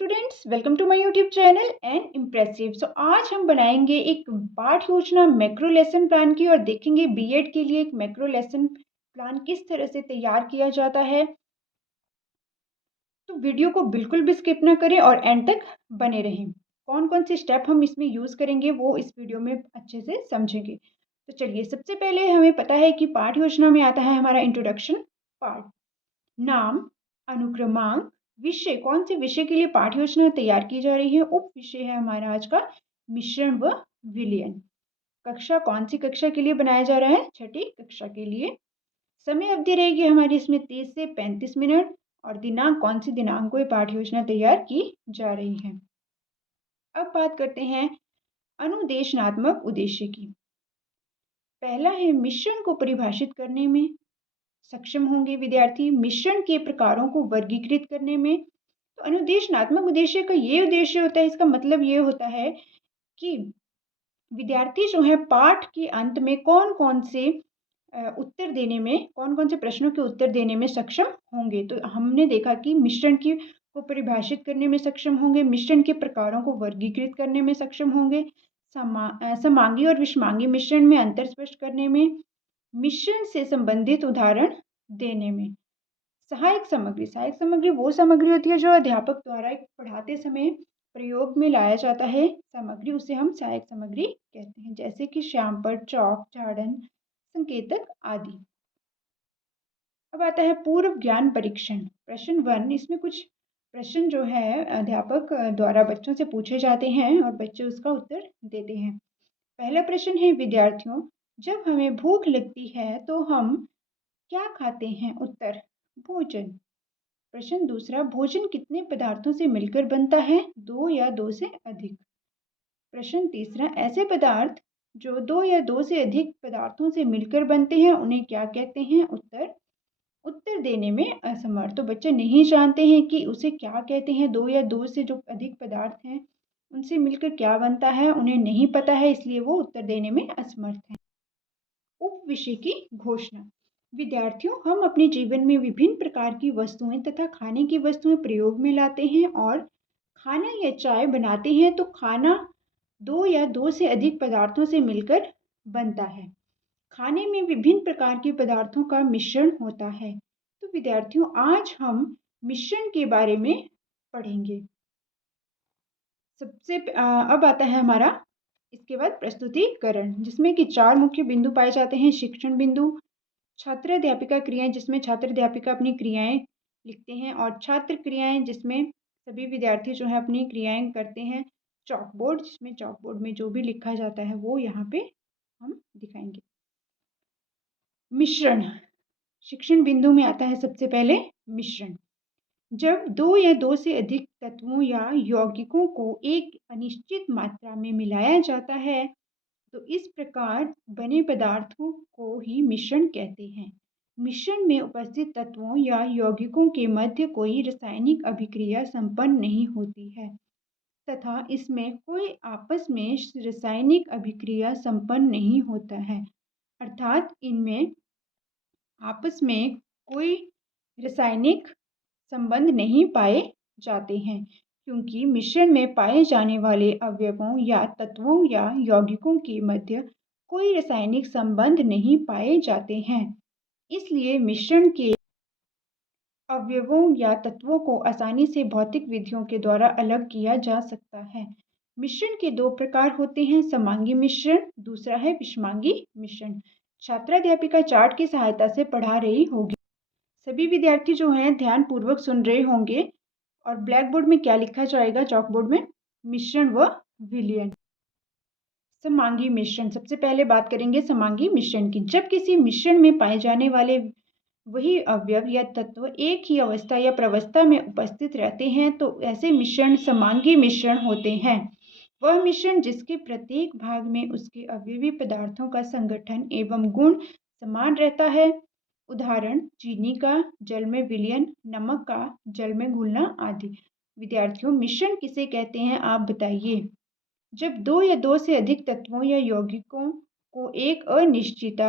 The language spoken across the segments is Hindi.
Students, welcome to my YouTube channel and impressive. आज हम बनाएंगे एक पाठ योजना मैक्रो लेसन प्लान की और देखेंगे बीएड के लिए एक मैक्रो लेसन प्लान किस तरह से तैयार किया जाता है। तो वीडियो को बिल्कुल भी स्किप ना करें और एंड तक बने रहें। कौन कौन से स्टेप हम इसमें यूज़ करेंगे वो इस वीडियो में अच्छे से समझेंगे। तो चलिए, सबसे पहले हमें पता है कि पाठ योजना में आता है हमारा इंट्रोडक्शन पार्ट, नाम, अनुक्रमांक, विषय, कौन से विषय के लिए पाठ्य योजना तैयार की जा रही है। उप विषय है हमारा आज का मिश्रण व विलयन। कक्षा कौन सी कक्षा के लिए बनाया जा रहा है, छठी कक्षा के लिए। समय अवधि रहेगी हमारी इसमें 30 से 35 मिनट और दिनांक, कौन सी दिनांक को ये पाठ्य योजना तैयार की जा रही है। अब बात करते हैं अनुदेशनात्मक उद्देश्य की। पहला है मिश्रण को परिभाषित करने में सक्षम होंगे विद्यार्थी, मिश्रण के प्रकारों को वर्गीकृत करने में। तो अनुदेशनात्मक उद्देश्य का ये उद्देश्य होता है, इसका मतलब ये होता है कि विद्यार्थी जो है पाठ के अंत में कौन कौन से उत्तर देने में, कौन कौन से प्रश्नों के उत्तर देने में सक्षम होंगे। तो हमने देखा कि मिश्रण की को परिभाषित करने में सक्षम होंगे, मिश्रण के प्रकारों को वर्गीकृत करने में सक्षम होंगे, समांगी और विषमांगी मिश्रण में अंतर स्पष्ट करने में, मिश्रण से संबंधित उदाहरण देने में। सहायक सामग्री, सहायक सामग्री वो सामग्री होती है जो अध्यापक द्वारा पढ़ाते समय प्रयोग में लाया जाता है सामग्री, उसे हम सहायक सामग्री कहते हैं, जैसे कि श्यामपट्ट, चौक, झाड़न, संकेतक आदि। अब आता है पूर्व ज्ञान परीक्षण, प्रश्न 1। इसमें कुछ प्रश्न जो है अध्यापक द्वारा बच्चों से पूछे जाते हैं और बच्चे उसका उत्तर देते हैं। पहला प्रश्न है, विद्यार्थियों, जब हमें भूख लगती है तो हम क्या खाते हैं। उत्तर, भोजन। प्रश्न दूसरा, भोजन कितने पदार्थों से मिलकर बनता है, 2 या 2 से अधिक। प्रश्न तीसरा, ऐसे पदार्थ जो 2 या 2 से अधिक पदार्थों से मिलकर बनते हैं उन्हें क्या कहते हैं। उत्तर, उत्तर देने में असमर्थ। तो बच्चे नहीं जानते हैं कि उसे क्या कहते हैं, 2 या 2 से जो अधिक पदार्थ हैं उनसे मिलकर क्या बनता है, उन्हें नहीं पता है, इसलिए वो उत्तर देने में असमर्थ हैं। उप विषय की घोषणा। विद्यार्थियों, हम अपने जीवन में विभिन्न प्रकार की वस्तुएं तथा खाने की वस्तुएं प्रयोग में लाते हैं और खाना या चाय बनाते हैं तो खाना 2 या 2 से अधिक पदार्थों से मिलकर बनता है। खाने में विभिन्न प्रकार के पदार्थों का मिश्रण होता है। तो विद्यार्थियों, आज हम मिश्रण के बारे में पढ़ेंगे। अब आता है हमारा इसके बाद प्रस्तुतिकरण, जिसमें कि 4 मुख्य बिंदु पाए जाते हैं। शिक्षण बिंदु, छात्र अध्यापिका क्रियाएं, जिसमें छात्र अध्यापिका अपनी क्रियाएं लिखते हैं, और छात्र क्रियाएं जिसमें सभी विद्यार्थी जो है अपनी क्रियाएं करते हैं। चॉक बोर्ड, जिसमें चॉक बोर्ड में जो भी लिखा जाता है वो यहाँ पे हम दिखाएंगे। मिश्रण, शिक्षण बिंदु में आता है सबसे पहले मिश्रण। जब 2 या 2 से अधिक तत्वों या यौगिकों को एक अनिश्चित मात्रा में मिलाया जाता है तो इस प्रकार बने पदार्थों को ही मिश्रण कहते हैं। मिश्रण में उपस्थित तत्वों या यौगिकों के मध्य कोई रासायनिक अभिक्रिया संपन्न नहीं होती है तथा इसमें कोई आपस में रासायनिक अभिक्रिया संपन्न नहीं होता है, अर्थात इनमें आपस में कोई रासायनिक संबंध नहीं पाए जाते हैं, क्योंकि मिश्रण में पाए जाने वाले अवयवों या तत्वों या यौगिकों के मध्य कोई रासायनिक संबंध नहीं पाए जाते हैं। इसलिए मिश्रण के अवयवों या तत्वों को आसानी से भौतिक विधियों के द्वारा अलग किया जा सकता है। मिश्रण के 2 प्रकार होते हैं, समांगी मिश्रण, दूसरा है विषमांगी मिश्रण। छात्राध्यापिका चार्ट की सहायता से पढ़ा रही होगी। सभी विद्यार्थी जो हैं ध्यान पूर्वक सुन रहे होंगे। और ब्लैक बोर्ड में क्या लिखा जाएगा, चॉक बोर्ड में, मिश्रण व विलयन। समांगी मिश्रण, सबसे पहले बात करेंगे समांगी मिश्रण की। जब किसी मिश्रण में पाए जाने वाले वही अवयव या तत्व एक ही अवस्था या प्रवस्था में उपस्थित रहते हैं तो ऐसे मिश्रण समांगी मिश्रण होते हैं। वह मिश्रण जिसके प्रत्येक भाग में उसके अवयवी पदार्थों का संगठन एवं गुण समान रहता है। उदाहरण, चीनी का जल में विलयन, नमक का जल में घुलना आदि। विद्यार्थियों, मिश्रण किसे कहते हैं आप बताइए। जब 2 या 2 से अधिक तत्वों या यौगिकों को एक अनिश्चित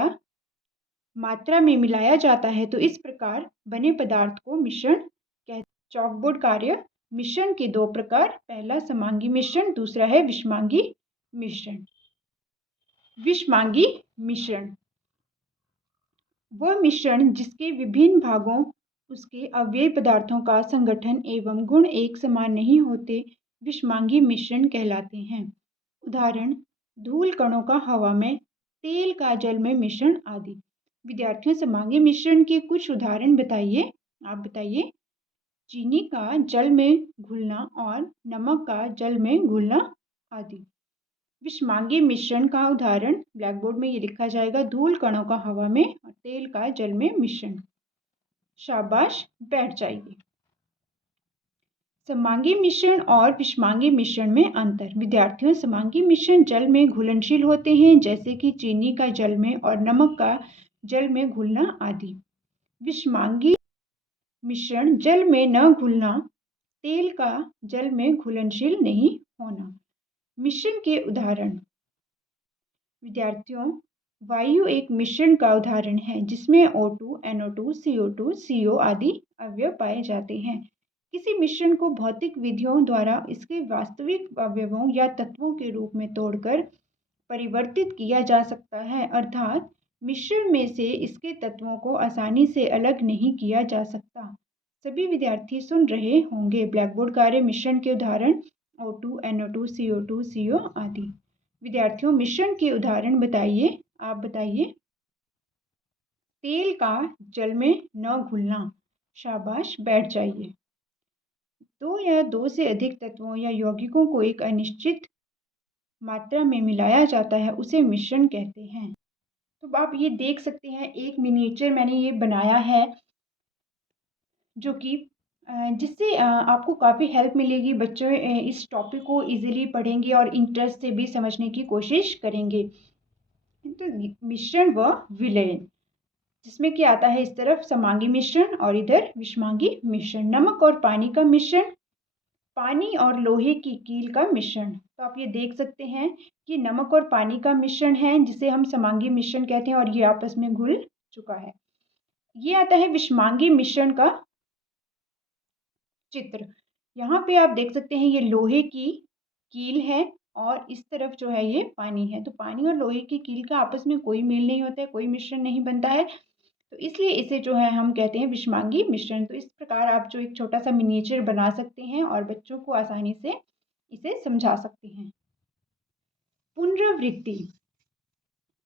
मात्रा में मिलाया जाता है तो इस प्रकार बने पदार्थ को मिश्रण कहते हैं। चॉकबोर्ड कार्य मिश्रण के दो प्रकार, पहला समांगी मिश्रण, दूसरा है विषमांगी मिश्रण। विषमांगी मिश्रण वह मिश्रण जिसके विभिन्न भागों उसके अवयव पदार्थों का संगठन एवं गुण एक समान नहीं होते विषमांगी मिश्रण कहलाते हैं। उदाहरण, धूल कणों का हवा में, तेल का जल में मिश्रण आदि। विद्यार्थियों, समांगी मिश्रण के कुछ उदाहरण बताइए। आप बताइए। चीनी का जल में घुलना और नमक का जल में घुलना आदि। विषमांगी मिश्रण का उदाहरण ब्लैक बोर्ड में ये लिखा जाएगा, धूल कणों का हवा में और तेल का जल में मिश्रण। शाबाश, बैठ जाइए। समांगी मिश्रण और विषमांगी मिश्रण में अंतर। विद्यार्थियों, समांगी मिश्रण जल में घुलनशील होते हैं, जैसे कि चीनी का जल में और नमक का जल में घुलना आदि। विषमांगी मिश्रण जल में न घुलना, तेल का जल में घुलनशील नहीं होना। मिश्रण के उदाहरण। विद्यार्थियों, वायु एक मिश्रण का उदाहरण है जिसमें O2, NO2, CO2, CO आदि अवयव पाए जाते हैं। किसी मिश्रण को भौतिक विधियों द्वारा इसके वास्तविक अवयवों या तत्वों के रूप में तोड़कर परिवर्तित किया जा सकता है, अर्थात मिश्रण में से इसके तत्वों को आसानी से अलग नहीं किया जा सकता। सभी विद्यार्थी सुन रहे होंगे। ब्लैक बोर्ड कार्य। मिश्रण के उदाहरण O2, NO2, CO2, CO आदि। विद्यार्थियों, मिश्रण के उदाहरण बताइए। आप बताइए। तेल का जल में न घुलना। शाबाश, बैठ जाइए। दो या दो से अधिक तत्वों या यौगिकों को एक अनिश्चित मात्रा में मिलाया जाता है, उसे मिश्रण कहते हैं। तो आप ये देख सकते हैं, एक मिनिएचर मैंने ये बनाया है जो कि जिससे आपको काफ़ी हेल्प मिलेगी। बच्चे इस टॉपिक को इजीली पढ़ेंगे और इंटरेस्ट से भी समझने की कोशिश करेंगे। तो मिश्रण व विलयन, जिसमें क्या आता है, इस तरफ समांगी मिश्रण और इधर विषमांगी मिश्रण। नमक और पानी का मिश्रण, पानी और लोहे की कील का मिश्रण। तो आप ये देख सकते हैं कि नमक और पानी का मिश्रण है जिसे हम समांगी मिश्रण कहते हैं और ये आपस में घुल चुका है। ये आता है विषमांगी मिश्रण का चित्र। यहाँ पे आप देख सकते हैं, ये लोहे की कील है और इस तरफ जो है ये पानी है। तो पानी और लोहे की कील का आपस में कोई मेल नहीं होता है, कोई मिश्रण नहीं बनता है, तो इसलिए इसे जो है हम कहते हैं विषमांगी मिश्रण। तो इस प्रकार आप जो एक छोटा सा मिनिएचर बना सकते हैं और बच्चों को आसानी से इसे समझा सकते हैं। पुनरावृत्ति।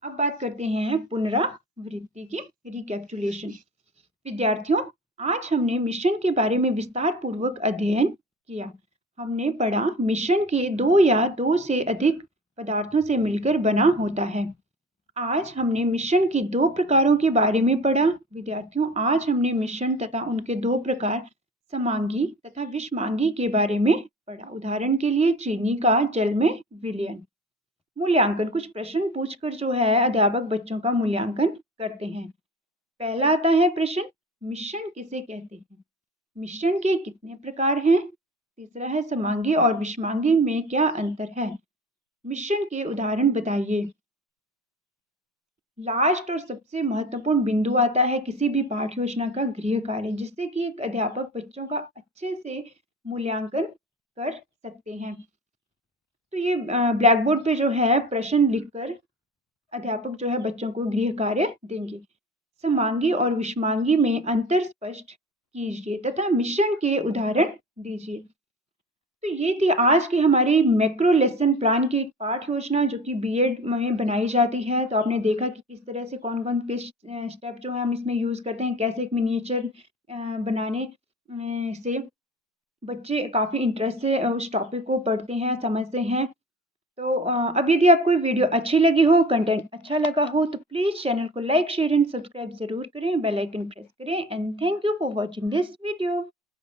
अब बात करते हैं पुनरावृत्ति की, रिकैपिचुलेशन। विद्यार्थियों, आज हमने मिश्रण के बारे में विस्तार पूर्वक अध्ययन किया। हमने पढ़ा मिश्रण के दो या दो से अधिक पदार्थों से मिलकर बना होता है। आज हमने मिश्रण के दो प्रकारों के बारे में पढ़ा। विद्यार्थियों, आज हमने मिश्रण तथा उनके दो प्रकार समांगी तथा विषमांगी के बारे में पढ़ा। उदाहरण के लिए चीनी का जल में विलयन। मूल्यांकन, कुछ प्रश्न पूछकर जो है अध्यापक बच्चों का मूल्यांकन करते हैं। पहला आता है प्रश्न, मिश्रण किसे कहते हैं? मिश्रण के कितने प्रकार हैं? तीसरा है, समांगी और विषमांगी में क्या अंतर है? मिश्रण के उदाहरण बताइए। लास्ट और सबसे महत्वपूर्ण बिंदु आता है किसी भी पाठ्य योजना का गृह कार्य, जिससे कि एक अध्यापक बच्चों का अच्छे से मूल्यांकन कर सकते हैं। तो ये ब्लैक बोर्ड पे जो है प्रश्न लिखकर अध्यापक जो है बच्चों को गृह कार्य देंगे। समांगी और विषमांगी में अंतर स्पष्ट कीजिए तथा मिश्रण के उदाहरण दीजिए। तो ये थी आज की हमारी मैक्रो लेसन प्लान की एक पाठ योजना जो कि बीएड में बनाई जाती है। तो आपने देखा कि किस तरह से कौन कौन से स्टेप जो है हम इसमें यूज़ करते हैं, कैसे एक मिनिएचर बनाने से बच्चे काफ़ी इंटरेस्ट से उस टॉपिक को पढ़ते हैं, समझते हैं। तो अब यदि आपको ये वीडियो अच्छी लगी हो, कंटेंट अच्छा लगा हो, तो प्लीज़ चैनल को लाइक, शेयर एंड सब्सक्राइब ज़रूर करें, बेल आइकन प्रेस करें and thank you for watching this video.